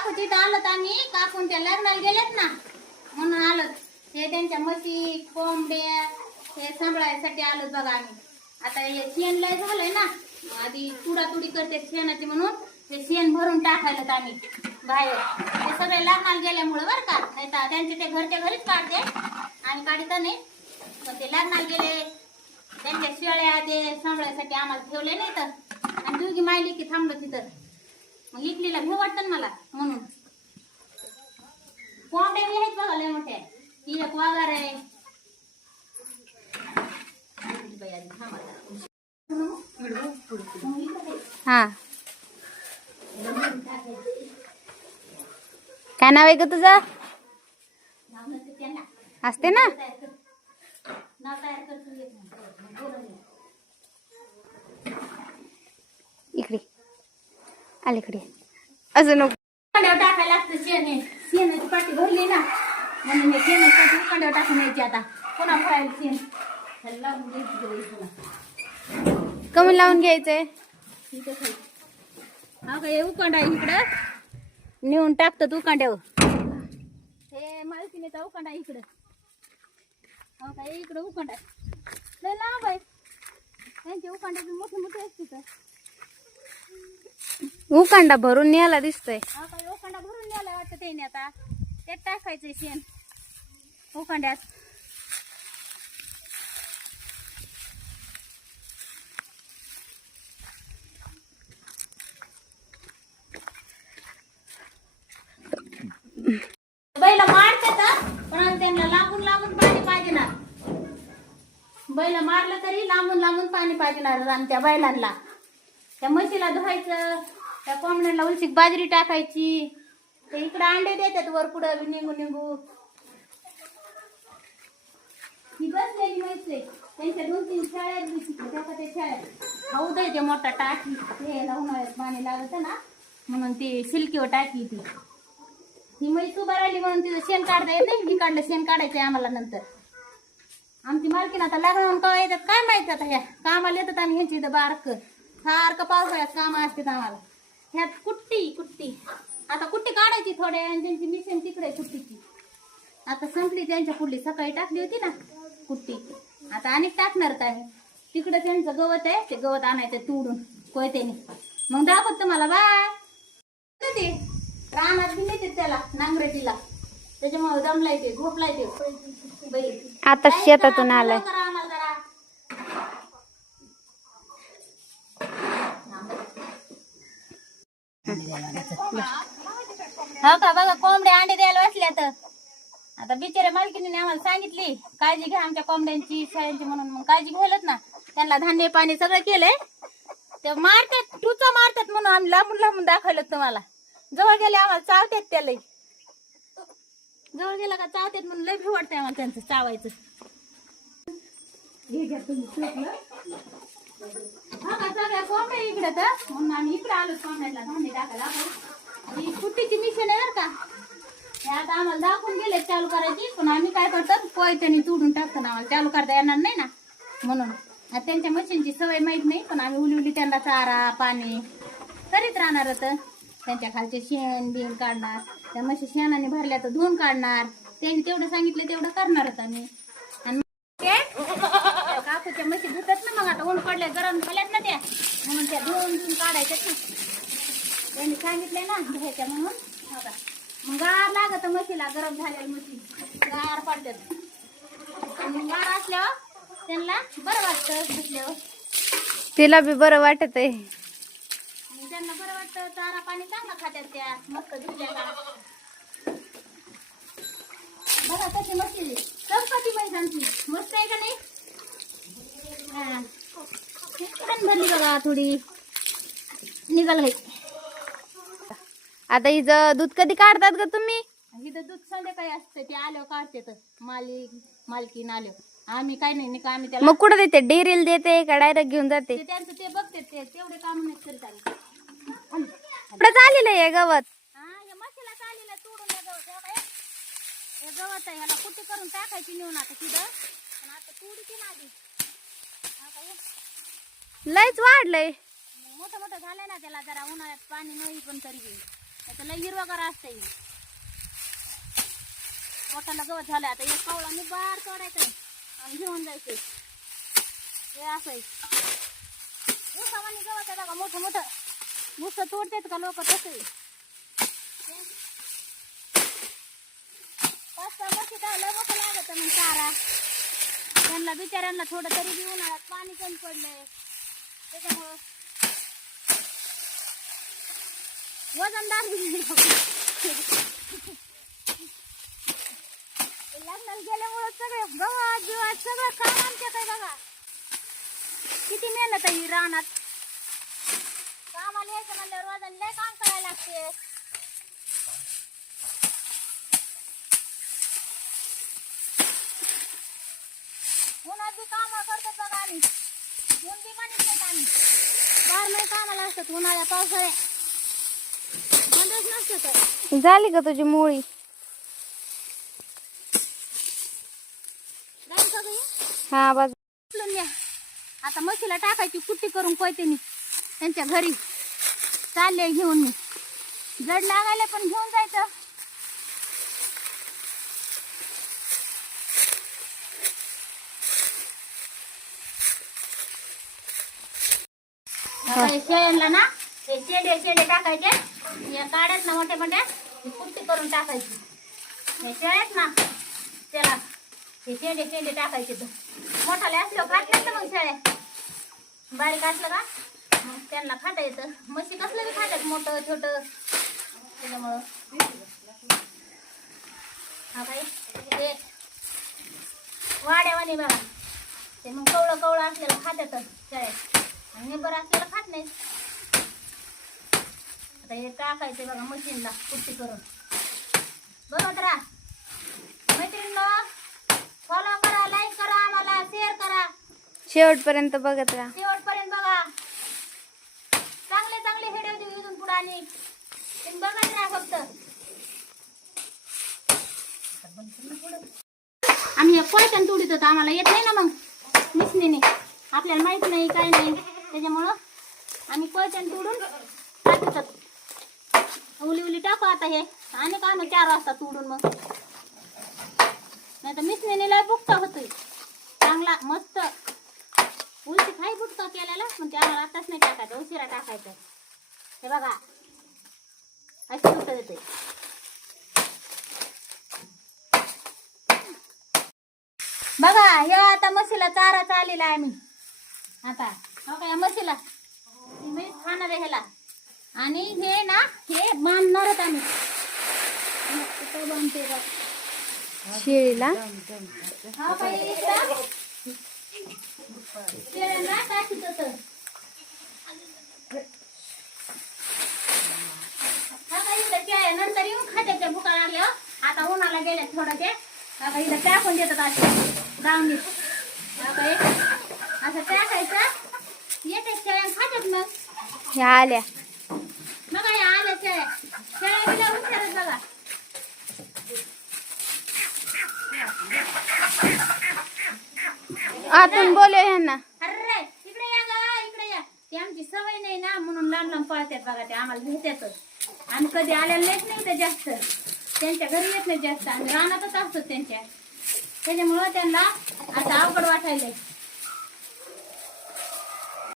काकू तिथं आलोत आम्ही. काकून त्या लग्नाला गेलेत ना. म्हणून आलोत. ते त्यांच्या म्हशी कोंबड्या हे सांभाळायसाठी आलोत बघा आम्ही. आता हे शेण लय झालंय ना. आधी तुडातुडी करते शेणाची म्हणून. ते शेण भरून टाकायला आम्ही बाहेर. ते सगळे लग्नाला गेल्यामुळे बरं का. नाही तर त्यांचे ते घरच्या घरीच काढते. आणि काढता नाही. पण ते लग्नाला गेले. त्यांच्या शेळ्या ते सांभाळायसाठी आम्हाला ठेवले नाही तर आणि दोघी मायली की थांबलं तिथं मग इकलीला भेव वाटतं मला. म्हणून. कोंबड्या बी आहेत बघा लय मोठ्या ती एक वाघार आहे हा. काय नाव आहे ग तुझं? असते ना? इकडे. अलीकडे अजून नको. उकांड्यावर टाकायला लागतं शेण. हे शेणाची पाठी भरली ना. म्हणून हे शेणाची पाठी उकांड्यावर टाकून यायची आता. पुन्हा भरायला शेण. लावून लावून घ्यायचंय. हा का हे उकांडा आहे इकडं. नेऊन टाकतात उकांड्यावर. हे मालकीनेचा उकांडा इकडं. हो का हे इकडं उकांडा. लय लांब आहे. त्यांचे उकांडे मोठे मोठे असते तर उकांडा भरून न्यायला दिसतोय हा का हे उकांडा भरून शेण आता. त्यात टाकायचं शेण. उखंड्यात. बैल मारतात पण त्यांना लांबून लांबून पाणी पाहिजे ना बैल मारलं तरी लांबून लांबून पाणी पाहिजे ना त्या बैलांना. त्या म्हशीला धुवायचं त्या कोंबड्यांना उलची बाजरी टाकायची. ते इकडे अंडे देतात वर पुढं निघू निघू ही बसलेली माहिती आहे त्यांच्या दोन तीन शाळेत आहेत त्या शाळेत. खाऊ द्यायचे मोठा टाकी ते उन्हाळ्यात पाणी लागत ना म्हणून ती सिल्कीवर टाकी ती. ही मैस उभा राहिली म्हणून तिचं शेण काढता येत नाही मी काढलं शेण काढायचंय आम्हाला नंतर. आमची मालकीन आता लग्न कवा येतात काय माहिती आता ह्या कामाला येतात आम्ही ह्यांची इथं बारक. सारखं पावसाळ्यात कामं असतात आम्हाला. ह्यात कुट्टी कुट्टी. आता कुट्टी थोड्या वेळाने त्यांची मिशन तिकडे आहे कुट्टीची. आता संपली त्यांच्या पुढली. सकाळी टाकली होती ना कुट्टी. आता अनेक टाकणार का आम्ही तिकडे त्यांचं गवत आहे ते गवत आणायचं तोडून. कोयत्याने मग दाखवत तुम्हाला. बाय. ते रानात बी नेते त्याला नांगरटीला. त्याच्यामुळे दमलाय ते झोपलाय ते. आता शेतातून आलाय करा आम्हाला जरा हो का बघा कोंबड्या अंडे द्यायला वाचल्या तर आता बिचारे मालकीने आम्हाला सांगितली काळजी घ्या आमच्या कोंबड्यांची शाळांची म्हणून. मग काळजी घ्यायलाच ना. त्यांना धान्य पाणी सगळं केलंय. ते मारतात टुचा मारतात म्हणून आम्ही लांबून लांबून दाखवलं तुम्हाला. जवळ गेले आम्हाला चावतात त्याला जवळ गेला का चावतात म्हणून लय भी वाटतंय आम्हाला त्यांचं चावायचं. हा का सगळ्या कोंबड्या इकडे तर? म्हणून आम्ही इकडे आलो कोंबड्याला धान्य टाकायला. ही कुट्टीची मिशन आहे बरं का. हे आता आम्हाला दाखवून गेले चालू करायची पण आम्ही काय करतो कोयत्याने तोडून टाकतो ना आम्हाला चालू करता येणार नाही ना. म्हणून आता त्यांच्या मशीनची सवय माहीत नाही पण आम्ही उली उली त्यांना चारा पाणी करीत राहणार होतं. त्यांच्या खालचे शेण बिन काढणार त्या मशीन शेणाने भरल्या तर धुवून काढणार. त्यांनी तेवढं सांगितलं तेवढं करणार होतं आम्ही. आणि काकूच्या म्हशी धुतात ना मग आता ऊन पडले गरम झाल्यात ना त्या. म्हणून त्या धुवून धुवून काढायच्या ना त्यांनी सांगितलंय ना घ्यायच्या म्हणून. आता मग गार लागत म्हशीला गरम झालेल्या म्हशी. गार पडतात. गार असल्यावर त्यांना बरं वाटतं धुतल्यावर तिला बी बरं वाटत आहे. त्यांना बरं वाटतं चारा पाणी चांगला खात्यात त्या मस्त धुतल्याला बघा कशी मस्त चौकाची पाहिजे आमची. मस्त आहे का नाही? हा. भरली बघा थोडी. निघाल गई आता हिचं दूध कधी काढतात का तुम्ही? इथं दूध संध्याकाळी असतं ते आल्यावर काढते तर. मालिक मालकीन आल्यावर. आम्ही काय नाही नाही का आम्ही त्याला मग कुठं देते? डेअरीला देते का डायरेक्ट घेऊन जाते? ते त्यांचं ते बघते ते तेवढे काम नाही करीत आम्ही. कुठं चाललेलं आहे गवत. हा या म्हशीला चालेलं तोडून गवत. हे बघा, हे. हे गवत आहे ह्याला कुट्टी करून टाकायची नेऊन आता तिथं? आता तोडीची हा? लयच वाढलंय. मोठं मोठं झालंय ना त्याला जरा उन्हाळ्यात पाणी नाही पण तरी बी. आता लय हिरवागार असतंय. मोठाला गवत झालं आता एक पावला मी बार तोडायचं आणि घेऊन जायचं हे असं आहे उसावानी गवत आहे का मोठं मोठं. नुसतं तोडतात का लोक तसं? पाच सहा वर्षी काय लय मोठं लागत मग चारा. त्यांना बिचाऱ्यांना थोडं तरी बी उन्हाळ्यात पाणी कमी पडलंय. त्याच्यामुळं वजनदार बी लग्नाला गेल्यामुळं सगळं गवत बिवत सगळं काम आमच्यात आहे बघा. किती मेहनत आहे रानात. कामाला यायचं म्हणल्यावर वजन लय काम करायला लागते. उन्हात बी कामं करतात बघा आम्ही. ऊन बी म्हणत नाहीत आम्ही. बार महिने कामाला असतात उन्हाळ्या पावसाळ्या झाली का तुझी मुळी? हा बाजू आता म्हशीला टाकायची कुट्टी करून कोयतेनी त्यांच्या घरी. चालले घेऊन मी. जड लागायला पण घेऊन जायचं. शेळ्यांना ना हे शेडे शेडे टाकायचे. या काड्यात ना मोठ्या मोठ्या ही कुट्टी करून टाकायची. हे शेळ्यात ना त्याला हे शेंडे शेंडे टाकायचे तर. मोठाले असल्यावर खात नाही मग शेळ्या? बारीक असलं का? मग त्यांना खाता येतं. म्हशी कसलं बी खातात मोठं छोटं. त्याच्यामुळं. हा काही ते वाड्यावानी बघा. ते मग कवळं कवळं असलेलं खात्यात शेळ्या. आणि निबर असलेलं खात नाही आता हे टाकायचे बघा मशीनला कुट्टी करून. बरोबर मैत्रिणींनो फॉलो करा लाईक करा आम्हाला शेअर करा. शेवटपर्यंत बघत राहा. शेवटपर्यंत बघा. चांगले चांगले व्हिडिओ देऊ इथून पुढे आणि तुम्ही बघत राहा फक्त. आम्ही कोयत्यान तुडीत होतो आम्हाला येत नाही ना मग? मिसनीने आपल्याला माहीत नाही काय नाही. त्याच्यामुळं आम्ही कोयत्यान तुडून टाकतात उली उली टाकू आता हे. आणि का मग चार वाजता तुडून मग. नाही तर मिसनीने लय बुकता होतोय. चांगला मस्त. उलटी खाई बुटका केलेला पण ते आम्हाला आताच नाही टाकायचं उशिरा टाकायचं. हे बघा. अशी सुट्ट देते बघा हे आता म्हशीला चारा चालेला आहे मी आता हो का या म्हशीला? मी खाणार आहे ह्याला. आणि हे ना हे बांधणारच आम्ही. कुठं बांधते बघ. शेळीला? हा इकडं. शेळ्यांना टाकीत होतं. नंतर येऊन खात्यात त्या भुका लागल्यावर आता उन्हाला गेले थोडं ते आता इथं टाकून देतात असे. गावणीत आता हे असं टाकायचं येते शेळ्या खात्यात मग. ह्या आल्या बघा या आल्या शेळ्या शेळ्या बिल्या हुशारच बघा आतून बोलूया ह्यांना. अरे इकडे या गा इकडे या. ते आमची सवय नाही ना म्हणून लांब लांब पळतात बघा ते आम्हाला भेटतात. आणि कधी आल्याला येत नाही ते जास्त. त्यांच्या घरी येत नाही जास्त. आणि रानातच असतो त्यांच्या. त्याच्यामुळं त्यांना आता अवघड वाटायला